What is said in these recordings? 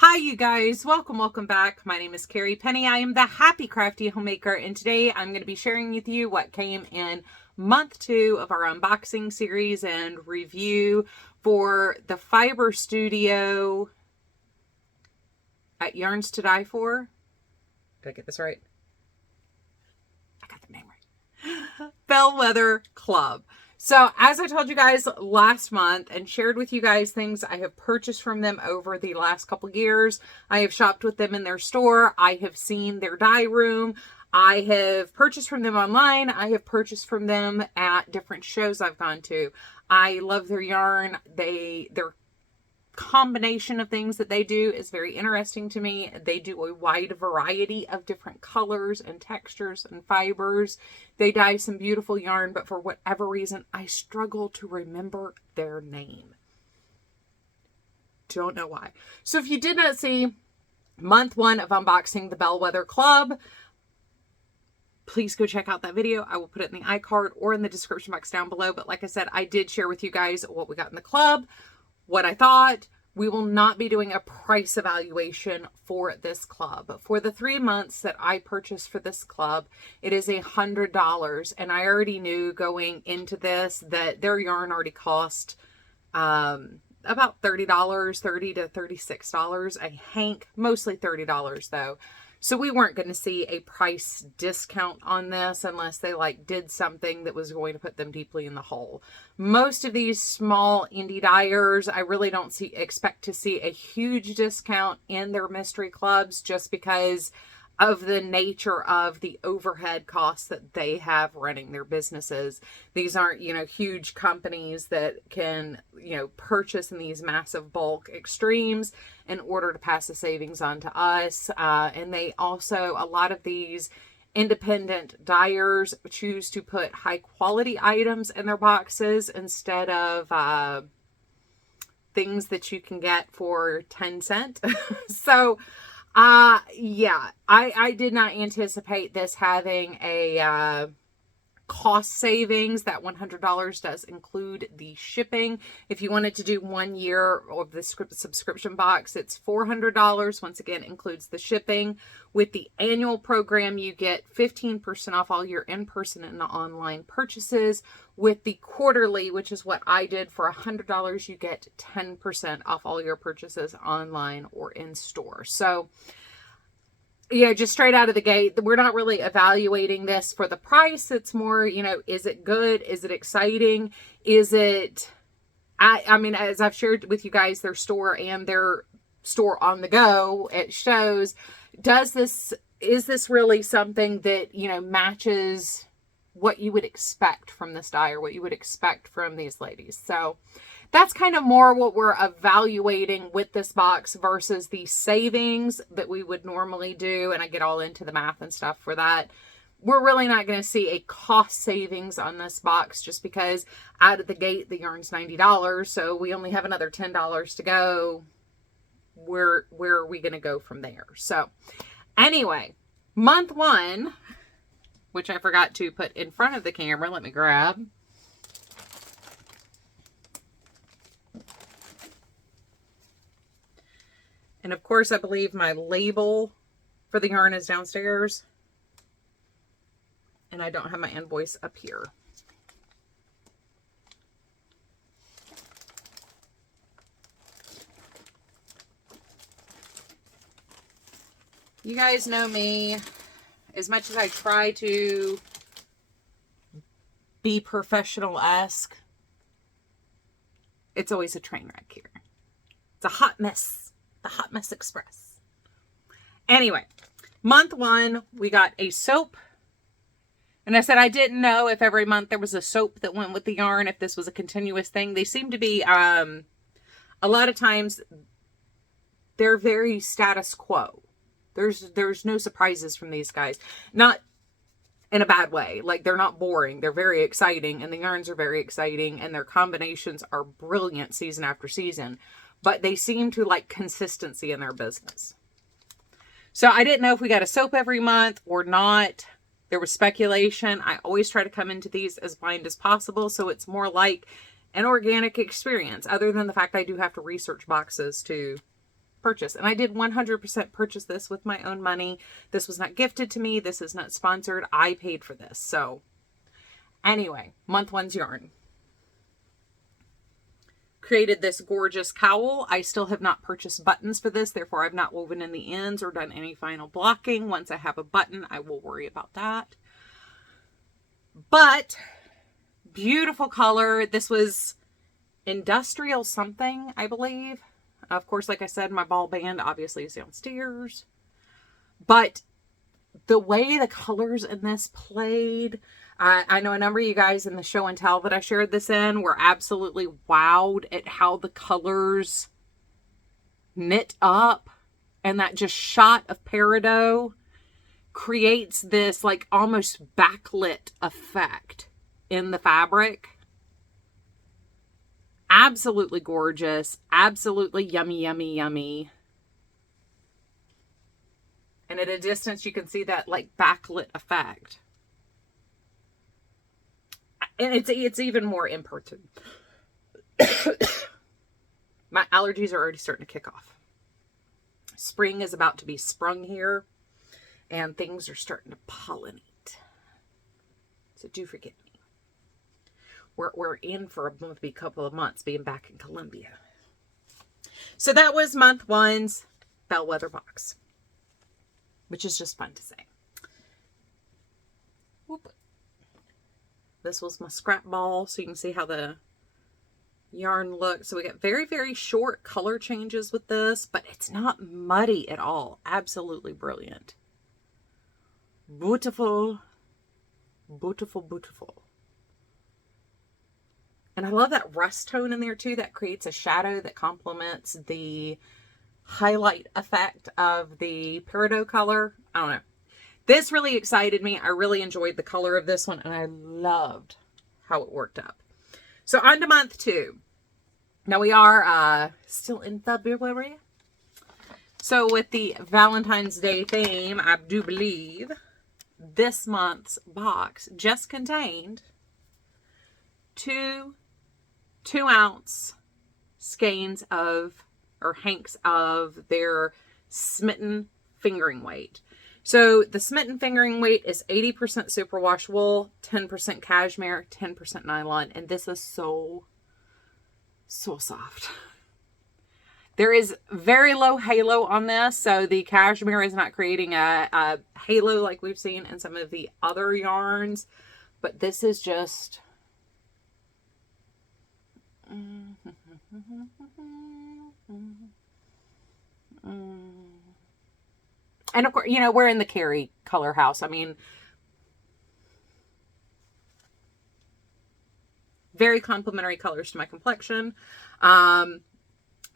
Hi you guys, welcome back. My name is Carrie Penny. I am the Happy Crafty Homemaker, and today I'm going to be sharing with you what came in month 2 of our unboxing series and review for the Fiber Studio at Yarns to Die For. Did I get this right? I got the name right. Bellwether Club. So as I told you guys last month and shared with you guys things I have purchased from them over the last couple years, I have shopped with them in their store. I have seen their dye room. I have purchased from them online. I have purchased from them at different shows I've gone to. I love their yarn. Their combination of things that they do is very interesting to me. They do a wide variety of different colors and textures and fibers. They dye some beautiful yarn, but for whatever reason, I struggle to remember their name. Don't know why. So if you did not see month 1 of unboxing the Bellwether Club, please go check out that video. I will put it in the iCard or in the description box down below. But like I said, I did share with you guys what we got in the club, what I thought. We will not be doing a price evaluation for this club. For the 3 months that I purchased for this club, it is $100. And I already knew going into this that their yarn already cost about $30, $30 to $36 a hank, mostly $30 though. So we weren't going to see a price discount on this unless they did something that was going to put them deeply in the hole. Most of these small indie dyers, I really don't expect to see a huge discount in their mystery clubs just because of the nature of the overhead costs that they have running their businesses. These aren't, huge companies that can, purchase in these massive bulk extremes in order to pass the savings on to us. And they also, a lot of these independent dyers choose to put high quality items in their boxes instead of things that you can get for 10 cents. So, yeah, I did not anticipate this having a cost savings. That $100 does include the shipping. If you wanted to do 1 year of the subscription box, it's $400. Once again, includes the shipping. With the annual program, you get 15% off all your in-person and online purchases. With the quarterly, which is what I did for $100, you get 10% off all your purchases online or in store. So yeah, just straight out of the gate, we're not really evaluating this for the price. It's more, is it good? Is it exciting? Is it, I mean, as I've shared with you guys, their store and their store on the go, it shows, is this really something that, matches what you would expect from this dye or what you would expect from these ladies? So that's kind of more what we're evaluating with this box versus the savings that we would normally do. And I get all into the math and stuff for that. We're really not going to see a cost savings on this box just because out of the gate, the yarn's $90. So we only have another $10 to go. Where are we going to go from there? So anyway, month 1, which I forgot to put in front of the camera. Let me grab. And of course, I believe my label for the yarn is downstairs. And I don't have my invoice up here. You guys know me. As much as I try to be professional-esque, it's always a train wreck here. It's a hot mess. The Hot Mess Express. Anyway, month 1, we got a soap. And I said I didn't know if every month there was a soap that went with the yarn, if this was a continuous thing. They seem to be, a lot of times, they're very status quo. There's no surprises from these guys. Not in a bad way. They're not boring. They're very exciting, and the yarns are very exciting, and their combinations are brilliant season after season. But they seem to like consistency in their business. So I didn't know if we got a soap every month or not. There was speculation. I always try to come into these as blind as possible, so it's more like an organic experience, other than the fact I do have to research boxes to purchase. And I did 100% purchase this with my own money. This was not gifted to me. This is not sponsored. I paid for this. So anyway, month one's yarn. Created this gorgeous cowl. I still have not purchased buttons for this. Therefore, I've not woven in the ends or done any final blocking. Once I have a button, I will worry about that. But beautiful color. This was industrial something, I believe. Of course, like I said, my ball band obviously is downstairs. But the way the colors in this played, I know a number of you guys in the show and tell that I shared this in were absolutely wowed at how the colors knit up. And that just shot of peridot creates this like almost backlit effect in the fabric. Absolutely gorgeous. Absolutely yummy, yummy, yummy. And at a distance, you can see that like backlit effect. And it's even more important. My allergies are already starting to kick off. Spring is about to be sprung here. And things are starting to pollinate. So do forgive me. We're in for a couple of months being back in Columbia. So that was month one's Bellwether box. Which is just fun to say. Whoop. This was my scrap ball, so you can see how the yarn looks. So we got very, very short color changes with this, but it's not muddy at all. Absolutely brilliant. Beautiful. Beautiful, beautiful. And I love that rust tone in there too. That creates a shadow that complements the highlight effect of the peridot color. I don't know. This really excited me. I really enjoyed the color of this one, and I loved how it worked up. So on to month two. Now we are still in February. So with the Valentine's Day theme, I do believe this month's box just contained two 2-ounce skeins of, or hanks of their smitten fingering weight. So the smitten fingering weight is 80% superwash wool, 10% cashmere, 10% nylon. And this is so soft. There is very low halo on this. So the cashmere is not creating a halo like we've seen in some of the other yarns. But this is just... And of course, you know, we're in the Carrie color house. I mean, very complementary colors to my complexion.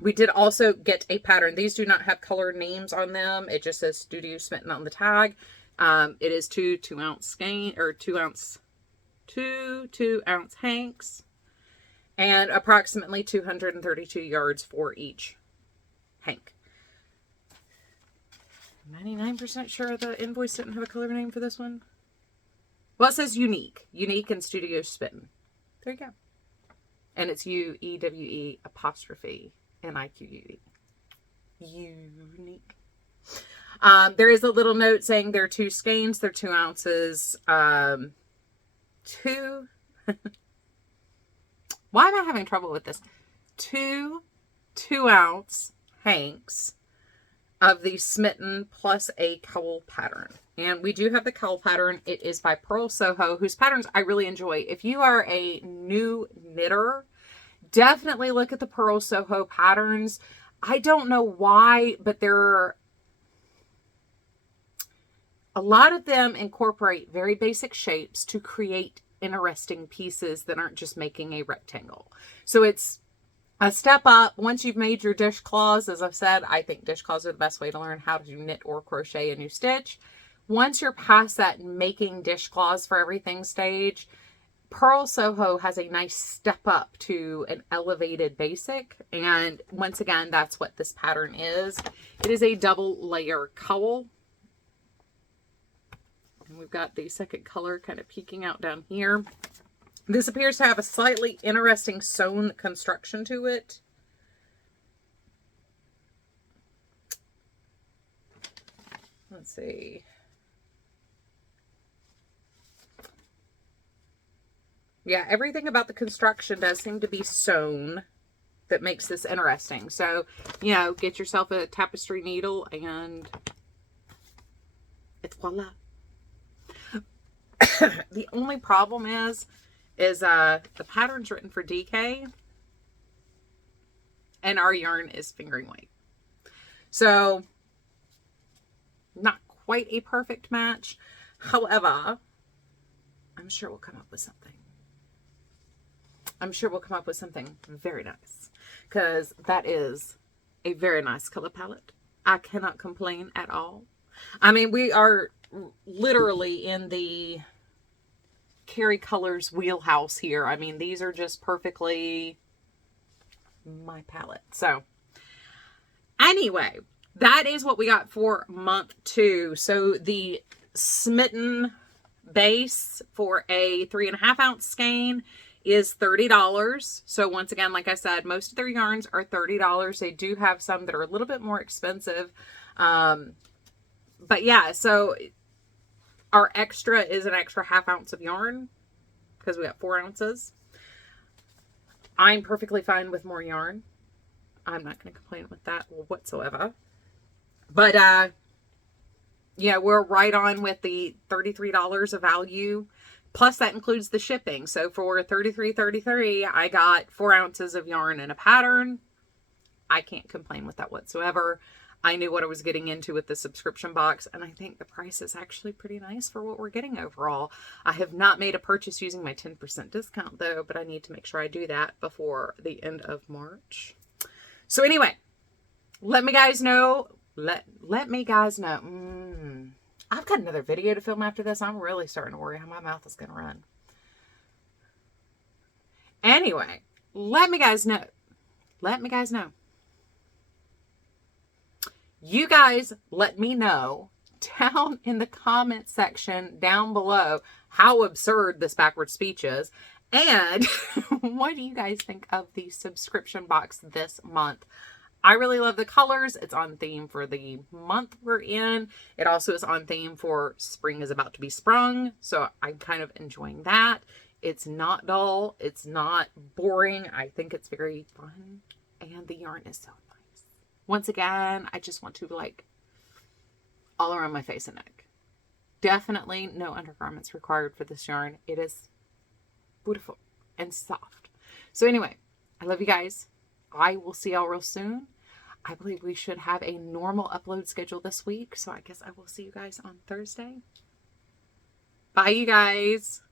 We did also get a pattern. These do not have color names on them. It just says Studio Smitten on the tag. It is two 2-ounce skein, or 2-ounce hanks, and approximately 232 yards for each hank. 99% sure the invoice didn't have a color name for this one. Well, it says unique. Unique and Studio Smitten. There you go. And it's UEWE apostrophe NIQUE. Unique. There is a little note saying they're 2 skeins. They're 2 ounces. Why am I having trouble with this? 2 2-ounce hanks of the smitten plus a cowl pattern. And we do have the cowl pattern. It is by Pearl Soho, whose patterns I really enjoy. If you are a new knitter, definitely look at the Pearl Soho patterns. I don't know why, but a lot of them incorporate very basic shapes to create interesting pieces that aren't just making a rectangle. So it's a step up. Once you've made your dishcloths, as I've said, I think dishcloths are the best way to learn how to knit or crochet a new stitch. Once you're past that making dishcloths for everything stage, Pearl Soho has a nice step up to an elevated basic. And once again, that's what this pattern is. It is a double layer cowl. And we've got the second color kind of peeking out down here. This appears to have a slightly interesting sewn construction to it. Let's see. Yeah, everything about the construction does seem to be sewn that makes this interesting. So, you know, get yourself a tapestry needle and it's voila. The only problem is the pattern's written for DK and our yarn is fingering weight. So, not quite a perfect match. However, I'm sure we'll come up with something. I'm sure we'll come up with something very nice, because that is a very nice color palette. I cannot complain at all. I mean, we are literally in the Carrie Colors wheelhouse here. I mean, these are just perfectly my palette. So anyway, that is what we got for month 2. So the Smitten base for a 3.5 ounce skein is $30. So once again, like I said, most of their yarns are $30. They do have some that are a little bit more expensive. But yeah, so our extra is an extra 1/2 ounce of yarn because we got 4 ounces. I'm perfectly fine with more yarn. I'm not going to complain with that whatsoever. But, yeah, we're right on with the $33 of value. Plus, that includes the shipping. So for $33.33, I got 4 ounces of yarn and a pattern. I can't complain with that whatsoever. I knew what I was getting into with the subscription box, and I think the price is actually pretty nice for what we're getting overall. I have not made a purchase using my 10% discount, though, but I need to make sure I do that before the end of March. So anyway, let me guys know. Let me guys know. I've got another video to film after this. I'm really starting to worry how my mouth is going to run. Anyway, let me guys know. Let me guys know. You guys let me know down in the comment section down below how absurd this backward speech is. And what do you guys think of the subscription box this month? I really love the colors. It's on theme for the month we're in. It also is on theme for spring is about to be sprung. So I'm kind of enjoying that. It's not dull. It's not boring. I think it's very fun. And the yarn is so nice. Once again, I just want to like all around my face and neck. Definitely no undergarments required for this yarn. It is beautiful and soft. So anyway, I love you guys. I will see y'all real soon. I believe we should have a normal upload schedule this week. So I guess I will see you guys on Thursday. Bye, you guys.